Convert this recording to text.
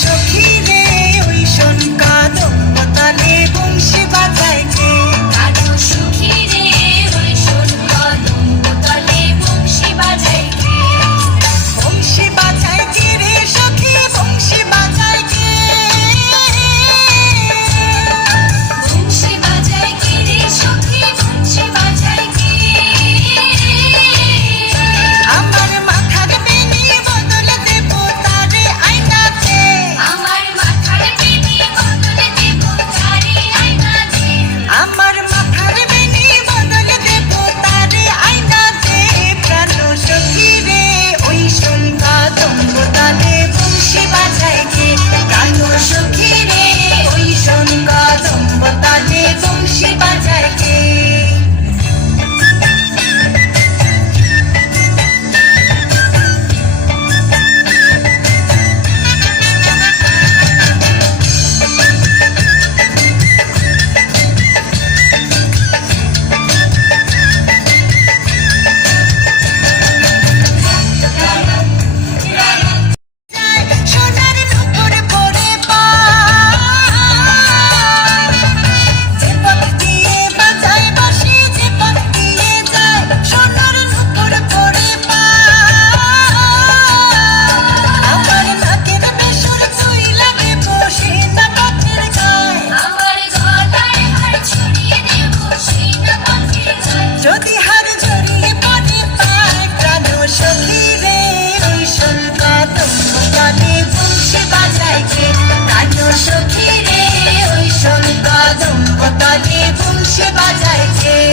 সখী রে ওই শোন কাদম্বতালে বংশী বাজায় 十八再见。